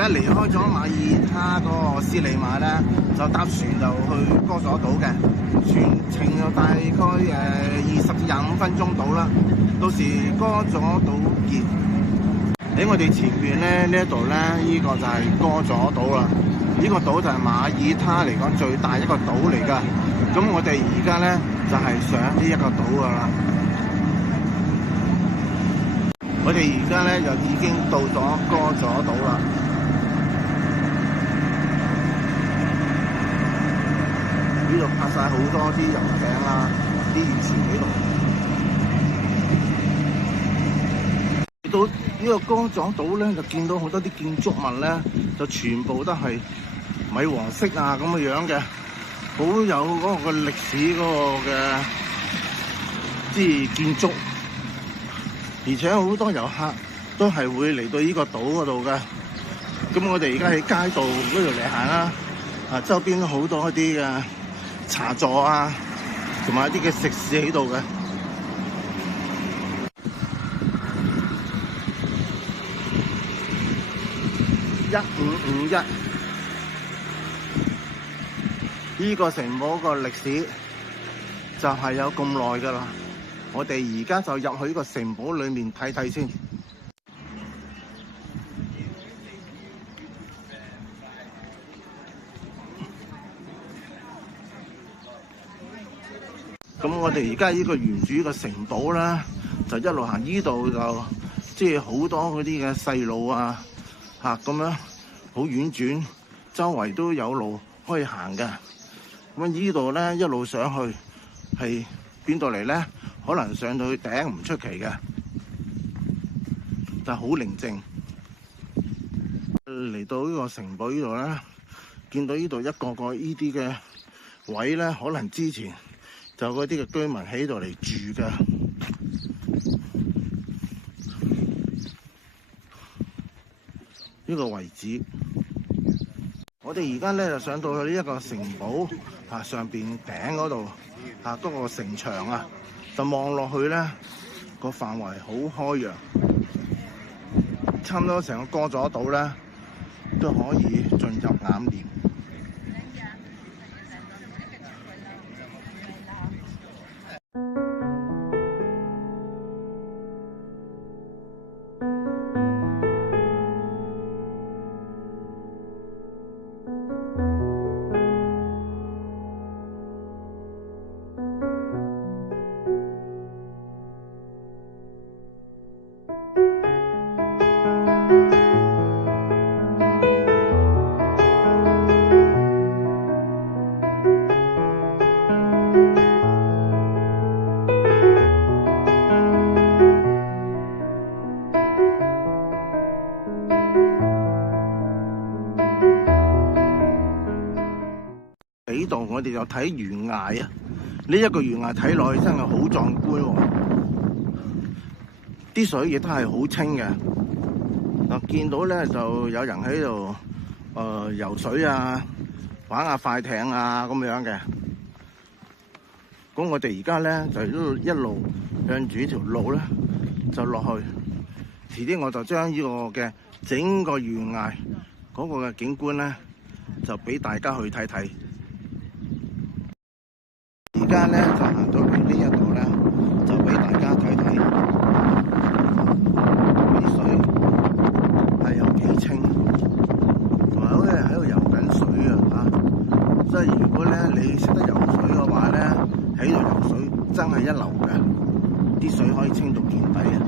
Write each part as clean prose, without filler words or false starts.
而家離開咗馬耳他嗰個斯里馬咧，就搭船就去哥佐島嘅，全程就大概20至25分鐘到啦。到時哥佐島見。喺我哋前邊咧，呢一度咧，呢個就係哥佐島啦。呢個島就係馬耳他嚟講最大一個島嚟㗎。咁我哋而家咧就係上呢一個島㗎啦。我哋而家咧就已經到咗哥佐島啦。呢度泊晒好多啲遊艇啊，啲漁船喺度。到呢個哥佐島咧，就見到好多啲建築物咧，就全部都係米黃色啊咁嘅樣嘅，好有嗰個歷史嗰個嘅即係建築，而且好多遊客都係會嚟到呢個島嗰度嘅。咁我哋而家喺街道嗰度嚟行啦，周邊好多一啲嘅茶座啊，同埋一啲嘅食肆喺度嘅。1551呢個城堡個歷史就係有咁耐噶啦。我哋而家就入去呢個城堡裏面睇睇先。咁我哋而家呢個沿住呢個城堡啦，就一路行，呢度就即係好多嗰啲嘅細路啊，咁樣好婉轉，周圍都有路可以行嘅。咁呢度咧一路上去係邊度嚟咧？可能上到去頂唔出奇嘅，但係好寧靜。嚟到呢個城堡呢度咧，見到呢度一個個呢啲嘅位咧，可能之前就嗰啲嘅居民喺度嚟住嘅。呢個位置，我哋而家咧就上到去呢一個城堡上邊頂嗰度嗰個城牆啊，就望落去咧個範圍好開揚，差唔多成個哥佐島咧都可以進入眼簾。呢度我哋就睇懸崖啊！呢一個懸崖睇落去真係好壯觀喎，啲水亦都係好清嘅。見到咧就有人喺度游水啊，玩下快艇啊咁樣嘅。咁我哋而家咧就一路向住呢條路咧就落去，遲啲我就將呢個嘅整個懸崖嗰個嘅景觀咧就俾大家去睇睇。而家咧就行到嚟呢一度咧，就俾大家睇睇啲水係有幾清，同埋好似喺度游緊水啊！所以如果咧你識得游水嘅話咧，喺度游水真係一流嘅，啲水可以清到見底啊！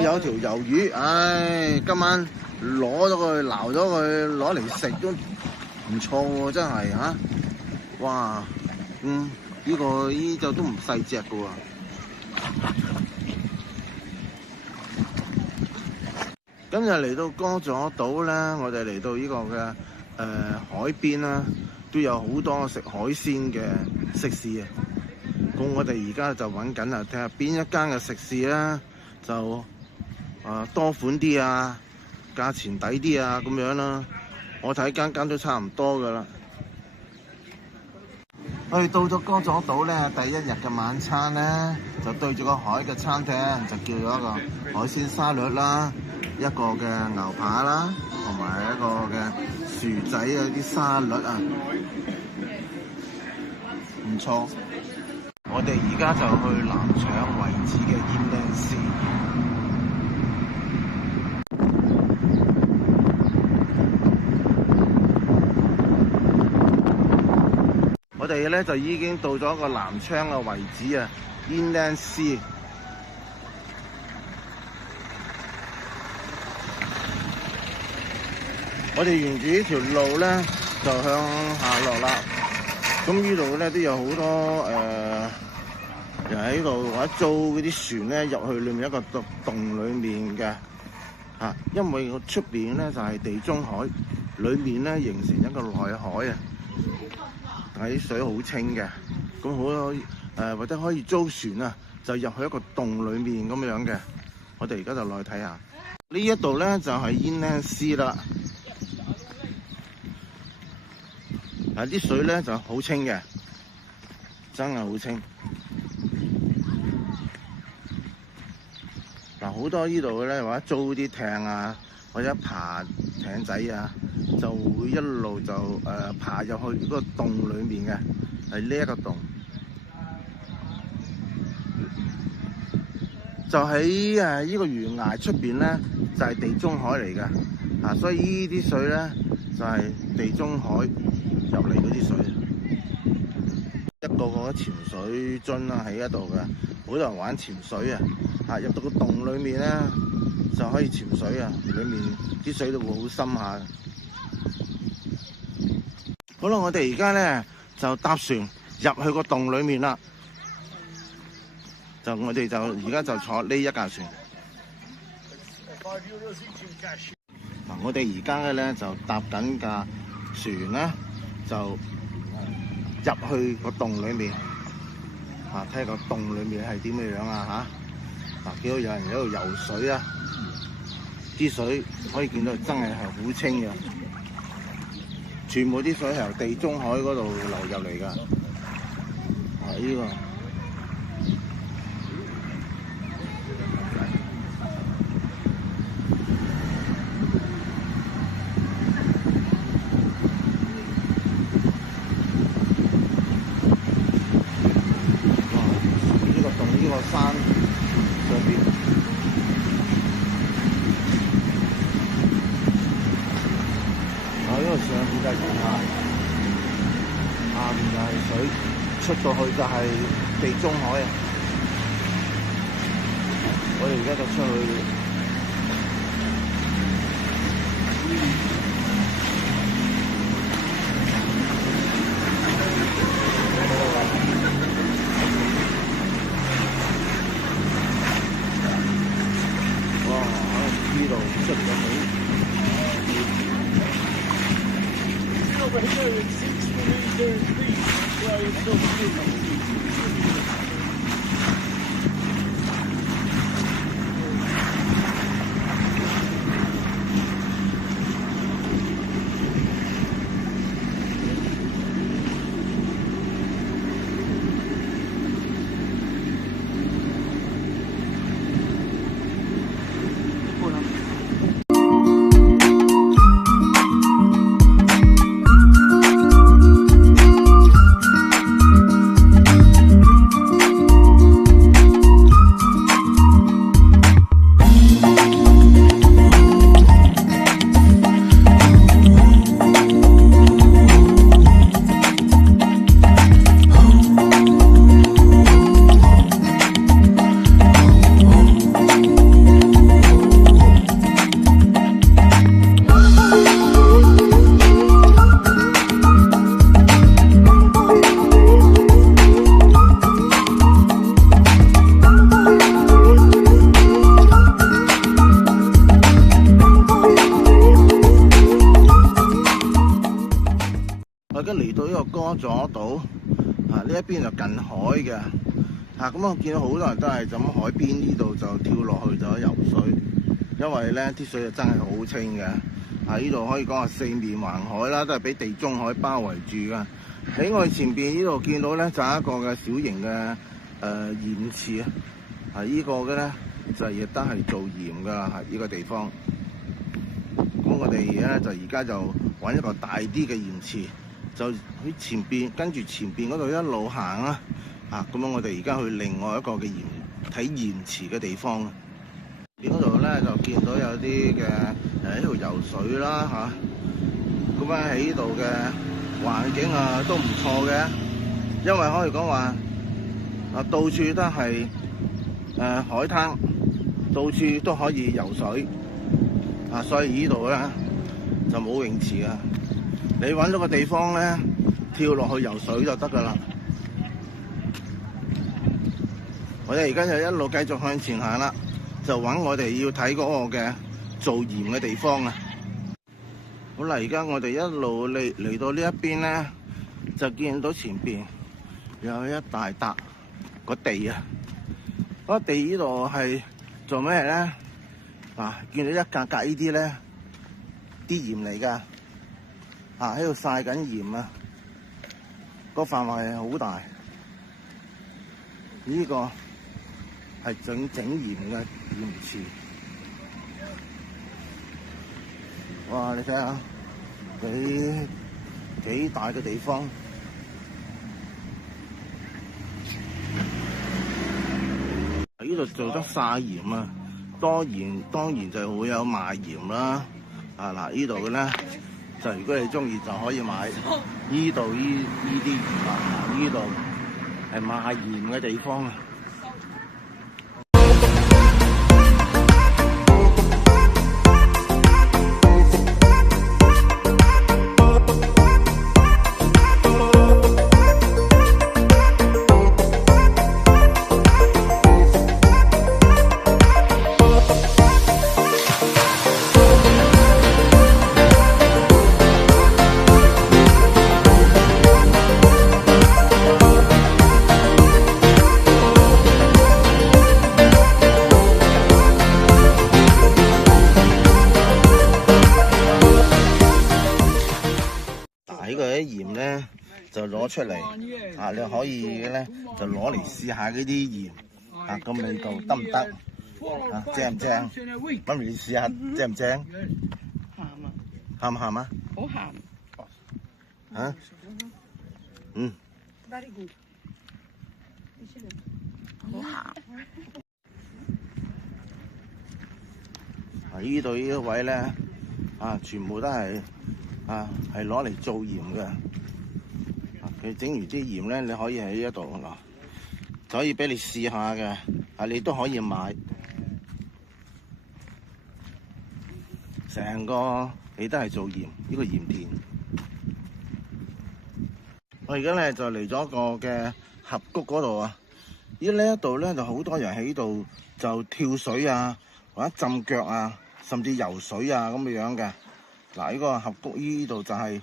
又有條魷魚，唉，今晚攞咗佢，撈咗佢，攞嚟食都唔錯喎，真係嚇！哇，呢就都唔細隻噶喎。今日嚟到歌佐島咧，我哋嚟到呢個嘅海邊啦，都有好多食海鮮嘅食肆啊。咁我哋而家就揾緊啊，睇下邊一間嘅食肆咧就多款啲啊，價錢抵啲啊咁樣啦。我睇間間都差唔多噶啦。我哋到咗歌佐島咧，第一日嘅晚餐咧就對住個海嘅餐廳，就叫咗一個海鮮沙律啦，一個嘅牛扒啦，同埋一個嘅薯仔啊啲沙律啊，唔錯。我哋而家就去南腸遺址嘅Inland Sea。我哋咧就已經到咗個南昌嘅遺址啊，Inland Sea。我哋沿住呢條路咧就向下落啦。咁呢度咧都有好多人喺度或者租嗰啲船咧入去裏面一個洞裏面嘅嚇，因為個出邊咧就係地中海，裏面咧形成一個內海啊。啲水好清嘅，咁好多或者可以租船啊，就入去一個洞裏面咁樣嘅。我哋而家就落去睇下。呢一度咧就係Inland Sea啦。啲水咧就好清嘅，真係好清。好多呢度咧或者租啲艇啊，或者爬艇仔啊，就會一路就爬入去嗰個洞裡面嘅，係呢一個洞。就喺呢個懸崖出邊咧，就係地中海嚟嘅，所以呢啲水咧就係地中海入嚟嗰啲水。一個個潛水樽啦喺嗰度嘅，好多人玩潛水啊！入到個洞裡面咧就可以潛水啊，裡面啲水都會好深下。好啦，我哋而家咧就搭船入去個洞裡面啦。我哋就而家就坐呢一架船。我哋而家咧就搭緊架船咧，就入去個洞裡面，睇下個洞裡面係點嘅樣啊嚇！見到有人喺度游水啊，啲水可以見到真係好清嘅，全部啲水係由地中海嗰度流入嚟㗎。呢個。山上邊，呢個上邊就係船下，下邊就係水，出到去就係地中海啊！我哋而家就出去。呢度出咗水。Over here it's 6 meters deep, so it's so deep. 呢一邊就近海嘅。咁我見到好多人都係咁海邊呢度就跳落去就游水，因為咧啲水就真係好清嘅。呢度可以講係四面環海啦，都係俾地中海包圍住㗎。喺我哋前邊呢度見到咧就係一個嘅小型嘅鹽池啊。呢個嘅咧就亦都係做鹽㗎啦，呢個地方。咁我哋咧就而家就揾一個大啲嘅鹽池，就喺前邊跟住前邊嗰度一路行啦。咁樣我哋而家去另外一個嘅睇鹽池嘅地方。呢度咧就見到有啲嘅喺度游水啦咁樣喺呢度嘅環境都唔錯嘅，因為可以講話到處都係海灘，到處都可以游水所以呢度咧就冇泳池啊，你揾到個地方咧跳落去游水就得噶啦。我哋而家就一路繼續向前行啦，就揾我哋要睇嗰個嘅做鹽嘅地方啊。好啦，而家我哋一路嚟到呢一邊咧，就見到前邊有一大笪個地啊。嗰個地呢度係做咩咧？見到一格格呢啲咧，啲鹽嚟㗎。喺度曬緊鹽啊，個範圍係好大。呢個係整鹽嘅鹽池。哇！你睇下幾大嘅地方。喺呢度做得曬鹽啊，當然就會有賣鹽啦。嗱，呢度嘅咧就如果你中意就可以買呢度呢啲鹽啊。呢度係賣鹽嘅地方啊。呢個啲鹽咧就攞出嚟你可以咧就攞嚟試下呢啲鹽個味道得唔得正唔正？媽咪你試下正唔正？鹹啊！鹹唔鹹啊？好鹹very good 好鹹。呢度呢個位咧全部都係係攞嚟做鹽嘅。佢整完啲鹽咧，你可以喺呢度可以俾你試下嘅。你都可以買。成個你都係做鹽，呢個鹽田。我而家咧就嚟咗個嘅峽谷嗰度啊！呢一度咧就好多人喺度就跳水啊，或者浸腳啊，甚至游水啊咁嘅樣嘅。呢個峽谷呢度就係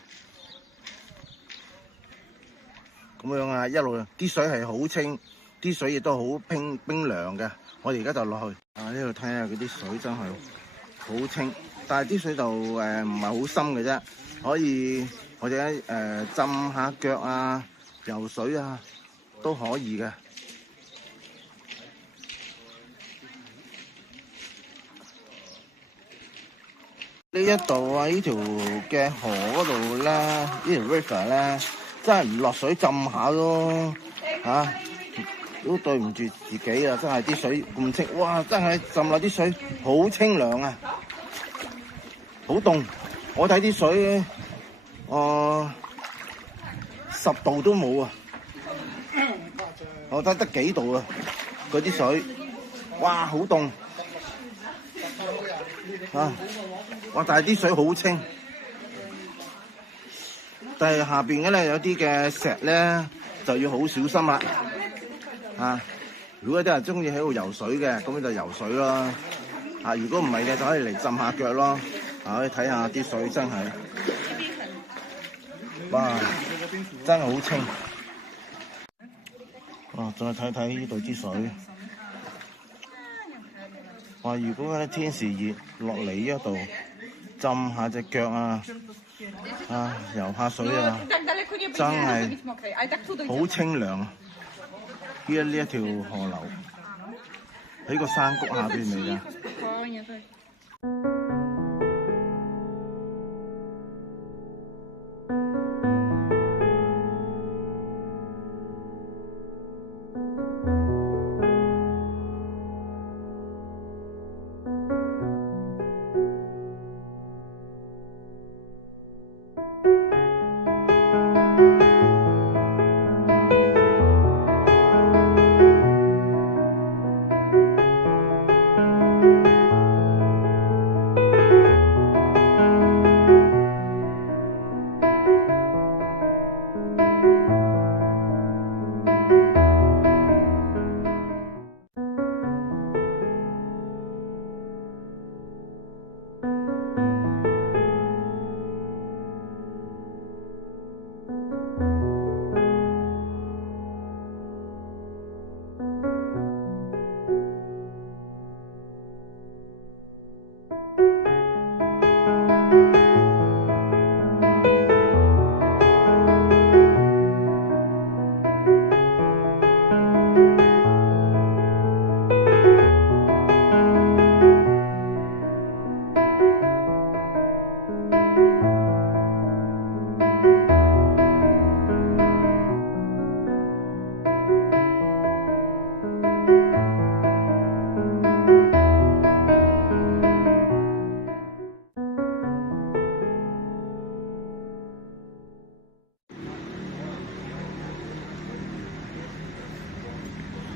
咁樣啊，一路啲水係好清，啲水亦都好冰涼嘅。我哋而家就落去呢度睇下，嗰啲水真係好清，但係啲水就唔係好深嘅啫，可以或者浸下腳啊、游水啊都可以嘅。呢一度呢條嘅河嗰度咧，呢條 river 咧，真係唔落水浸下咯，都對唔住自己啊！真係啲水咁清，哇！真係浸落啲水好清涼啊，好凍。我睇啲水10度都冇啊，我覺得得幾度啊，嗰啲水，哇！好凍哇！但係啲水好清，但係下邊嘅咧有啲嘅石咧就要好小心啦。如果啲人中意喺度游水嘅，咁就游水咯。如果唔係嘅，就可以嚟浸下腳咯。可以睇下啲水真係，哇！真係好清。再睇睇呢度啲水。話如果咧天時熱落嚟呢一度浸下隻腳游下水真係好清涼。呢一條河流喺個山谷下邊嚟㗎。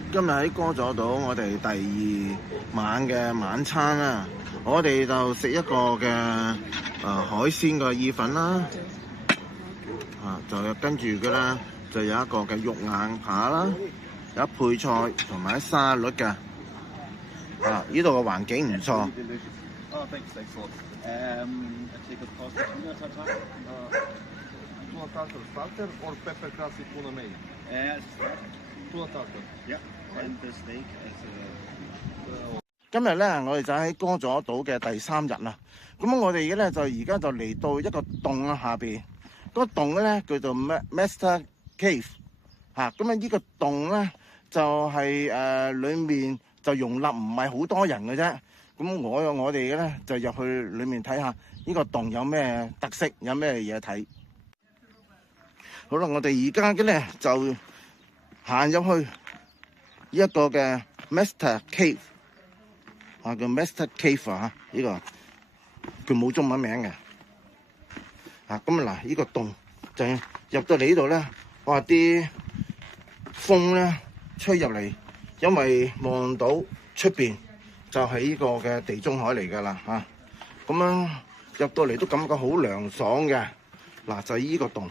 今日喺歌佐島，我哋第2晚嘅晚餐啦。我哋就食一個嘅海鮮嘅意粉啦，就跟住嘅啦，就有一個嘅肉硬扒啦，有配菜同埋沙律嘅。呢度嘅環境唔錯。今日咧，我哋就喺歌佐島嘅第3日啦。咁我哋而家就嚟到一個洞下邊。嗰個洞咧叫做 Master Cave 咁呢個洞咧就係裡面就容納唔係好多人嘅啫。咁我哋咧就入去裡面睇下呢個洞有咩特色，有咩嘢睇。好啦，我哋而家嘅咧就行入去呢一個嘅 Master Cave 叫 Master Cave 呢個佢冇中文名嘅。呢個洞就入到嚟呢度咧，哇！啲風咧吹入嚟，因為望到出邊就係呢個嘅地中海嚟㗎啦咁樣入到嚟都感覺好涼爽嘅。就係呢個洞。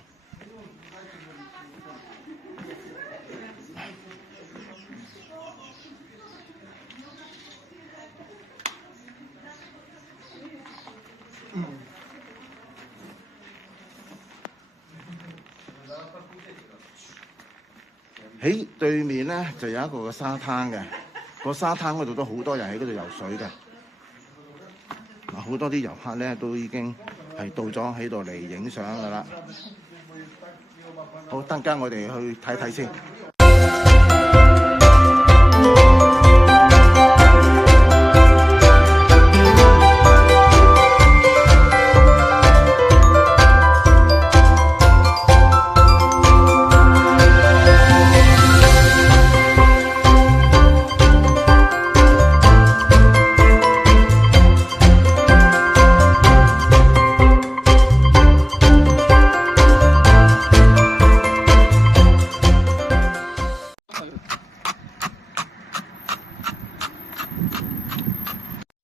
喺對面咧就有一個沙灘嘅，個沙灘嗰度都好多人喺嗰度游水嘅。好多啲遊客咧都已經係到咗喺度嚟影相㗎啦。好，等間我哋去睇睇先。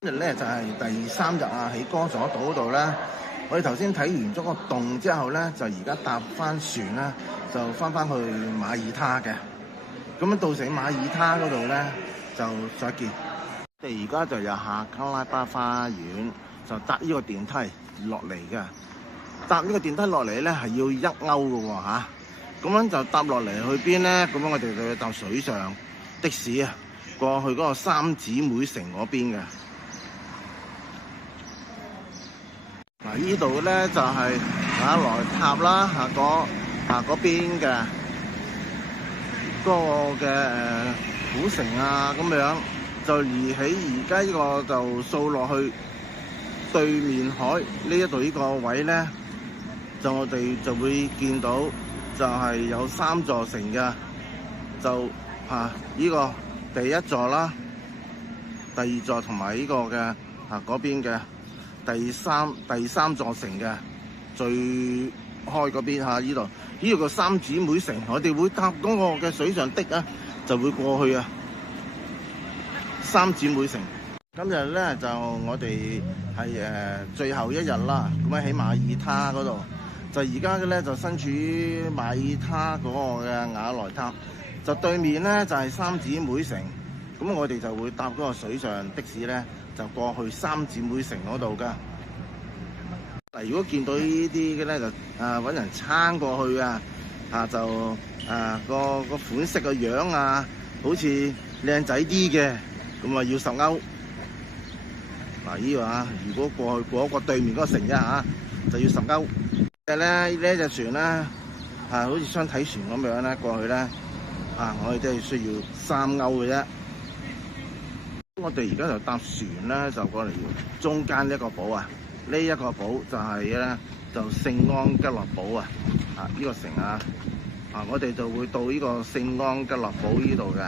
今日咧就係第3日喺歌佐島嗰度咧。我哋頭先睇完咗個洞之後咧，就而家搭翻船啦，就翻去馬爾他嘅。咁樣到時馬爾他嗰度咧就再見。我哋而家就由下卡拉巴花園就搭呢個電梯落嚟嘅。搭呢個電梯落嚟咧係要1歐嘅喎。咁樣就搭落嚟去邊咧？咁樣我哋就要搭水上的士啊，過去嗰個三姊妹城嗰邊嘅。嗱，呢度咧就係雅萊塔啦，嗰邊嘅嗰個嘅古城啊，咁樣就移起而家呢個就掃落去對面海呢一度呢個位咧，就我哋就會見到就係有3座城嘅，就呢個第一座啦、第二座同埋呢個嘅嗰邊嘅第三座城嘅最開嗰邊呢度個三姊妹城，我哋會搭嗰個嘅水上的啊，就會過去啊三姊妹城。今日咧就我哋係最後一日啦，咁喺馬耳他嗰度，就而家嘅咧就身處於馬耳他嗰個嘅雅萊塔，就對面咧就係三姊妹城，咁我哋就會搭嗰個水上的士咧，就過去三姊妹城嗰度噶。嗱，如果見到呢啲嘅咧，就揾人撐過去啊，就個款式個樣啊，好似靚仔啲嘅，咁啊要10歐。嗱，呢個如果過去嗰個對面嗰個城啫就要10歐。呢隻船咧好似雙體船咁樣咧過去咧我哋都係需要3歐嘅啫。我哋而家就搭船咧，就過嚟中間一個堡啊。呢一個堡就係咧就聖安吉勒堡啊。呢個城我哋就會到呢個聖安吉勒堡呢度嘅。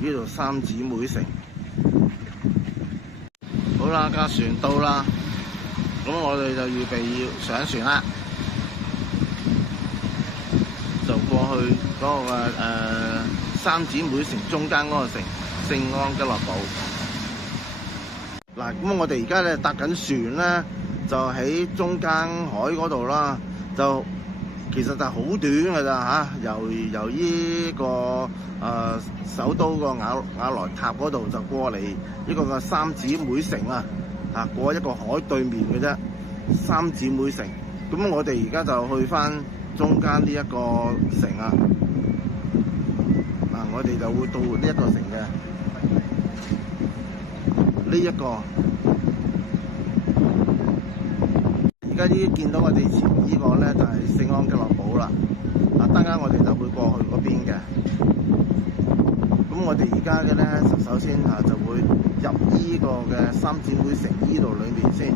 呢度三姊妹城。好啦，架船到啦，咁我哋就預備要上船啦，就過去嗰個三姊妹城中間嗰個城聖安吉勒堡。嗱，咁我哋而家咧搭緊船咧，就喺中間海嗰度啦，就其實就好短㗎咋由呢個首都個雅萊塔嗰度就過嚟呢個嘅三姊妹城過一個海對面嘅啫，三姊妹城。咁我哋而家就去返中間呢一個城我哋就會到呢一個城嘅呢一個。而家見到我哋前面呢個咧就係聖安吉勒堡啦。等間我哋就會過去嗰邊嘅。咁我哋而家嘅咧就首先就會入呢個嘅三姊妹城呢度裏面先，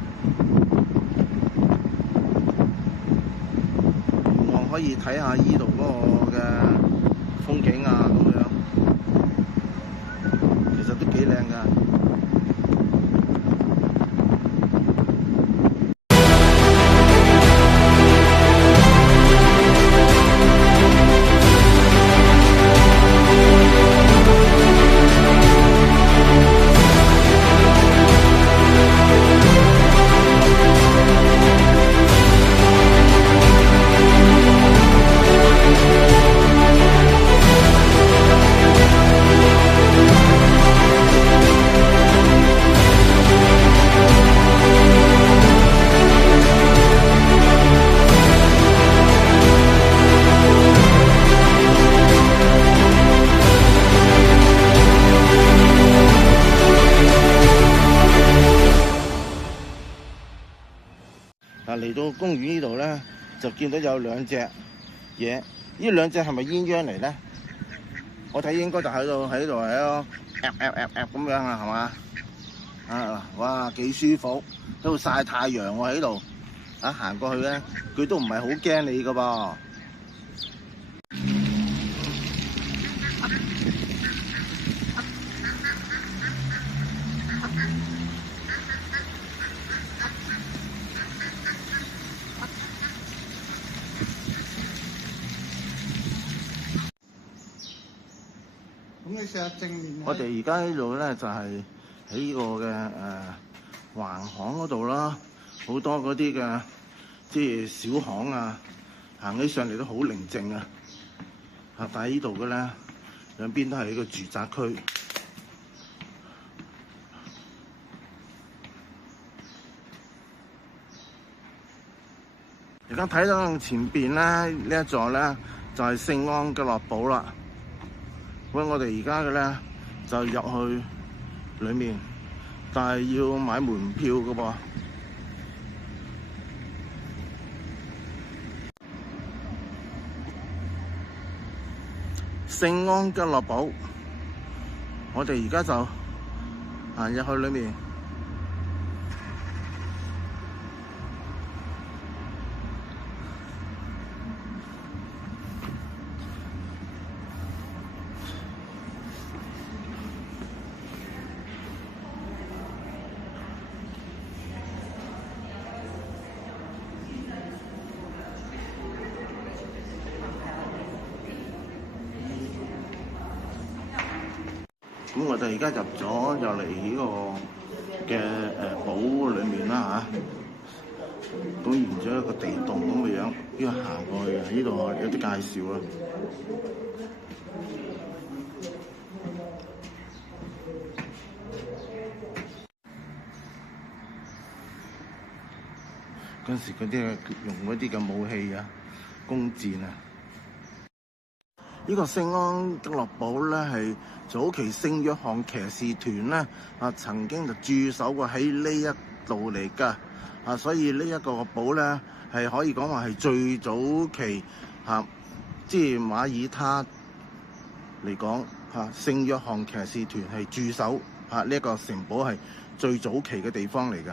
我可以睇下呢度嗰個嘅風景咁樣，其實都幾靚㗎。嚟到公園呢度咧，就見到有2隻嘢，呢2隻係咪鴛鴦嚟咧？我睇應該就喺度係咯，咁樣係嘛？哇，幾舒服，喺度曬太陽喎喺度。行過去咧，佢都唔係好驚你噶噃。我哋而家呢度咧就係喺呢個嘅橫巷嗰度啦，好多嗰啲嘅即係小巷行起上嚟都好寧靜但係呢度嘅咧兩邊都係一個住宅區。而家睇到前邊咧呢一座咧就係聖安吉洛堡啦。咁我哋而家嘅咧就入去裡面，但係要買門票嘅噃。聖安吉洛堡，我哋而家就行入去裡面。咁我哋而家入咗嚟呢個嘅堡裏面啦嚇，咁沿咗一個地洞咁嘅樣，呢個行過去嘅，呢度有啲介紹啦。嗰陣時嗰啲用嗰啲嘅武器啊，弓箭啊。呢個聖安吉洛堡咧係早期聖約翰騎士團咧曾經就駐守過喺呢一度嚟㗎，所以呢一個堡咧係可以講話係最早期即係馬耳他嚟講聖約翰騎士團係駐守呢一個城堡係最早期嘅地方嚟㗎。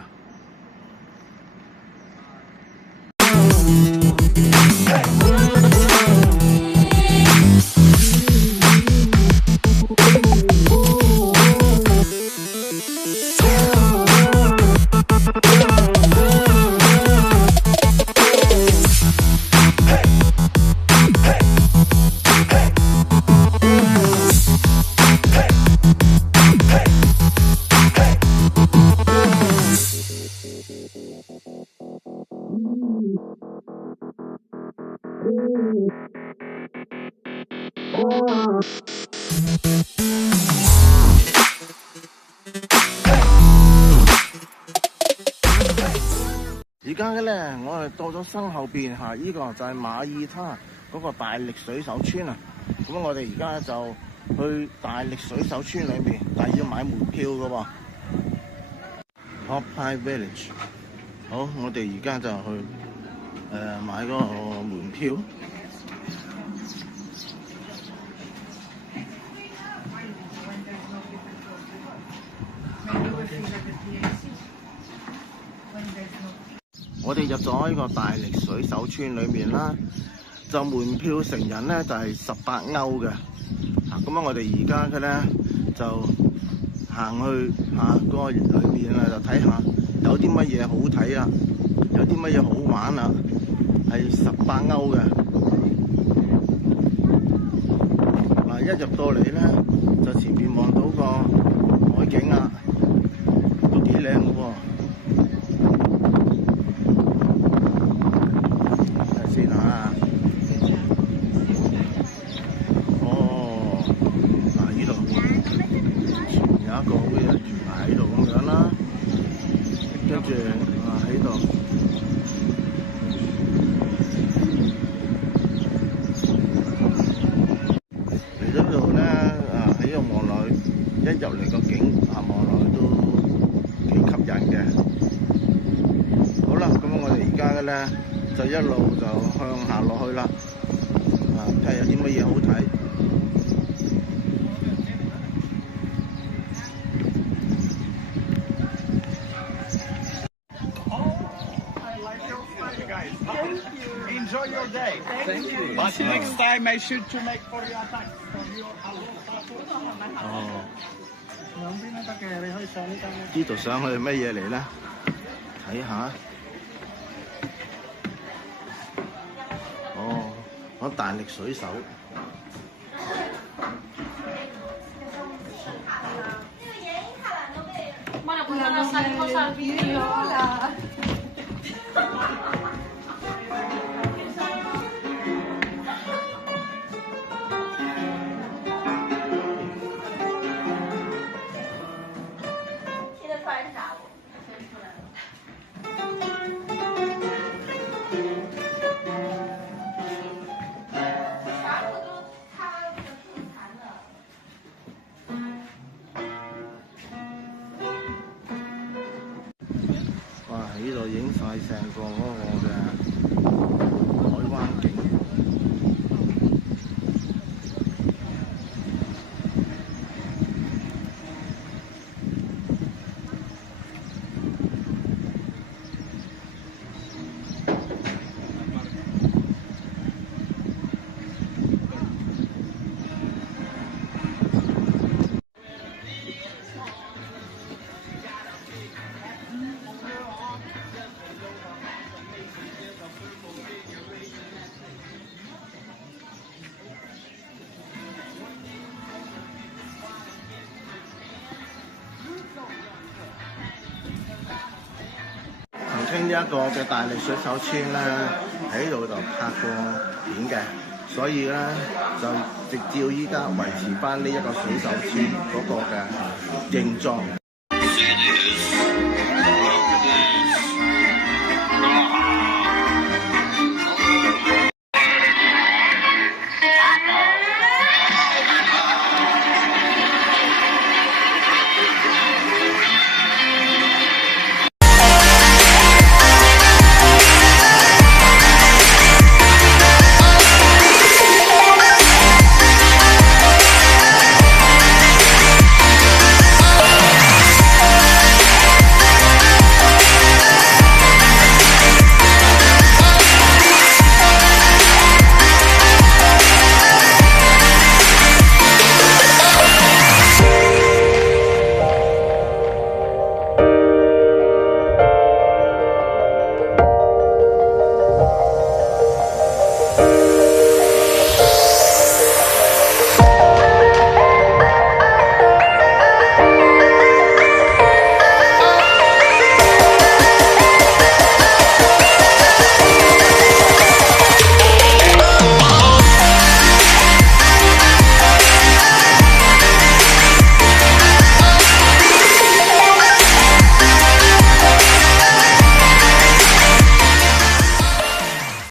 而家嘅咧，我哋到咗身後邊呢個就係馬爾他嗰個大力水手村啊。咁我哋而家就去大力水手村裏面，但係要買門票嘅喎。Popeye's Village， 好，我哋而家就去買嗰個門票。我哋入咗呢個大力水手村裏面啦，就門票成人咧就係18歐嘅。咁我哋而家嘅咧就行去嗰個裏面啊，就睇下有啲乜嘢好睇啊，有啲乜嘢好玩啊，係18歐嘅。一入到嚟咧，就前面望到個海景啊，都幾靚嘅喎。喺度嚟咗度咧，喺度望落去，一入嚟個景望落去都幾吸引嘅。好啦，咁我哋而家嘅咧就一路就向下落去啦，睇下有啲乜嘢好睇。Enjoy your day. Thank you. But next time I should to make for your tax. 哦。呢度上去係乜嘢嚟咧？睇下。哦，我大力水手。呢度影晒成個嗰個嘅海灣景。曾經呢一個嘅大力水手村咧，喺度就拍過片嘅，所以咧就直至依家維持翻呢一個水手村嗰個嘅形狀。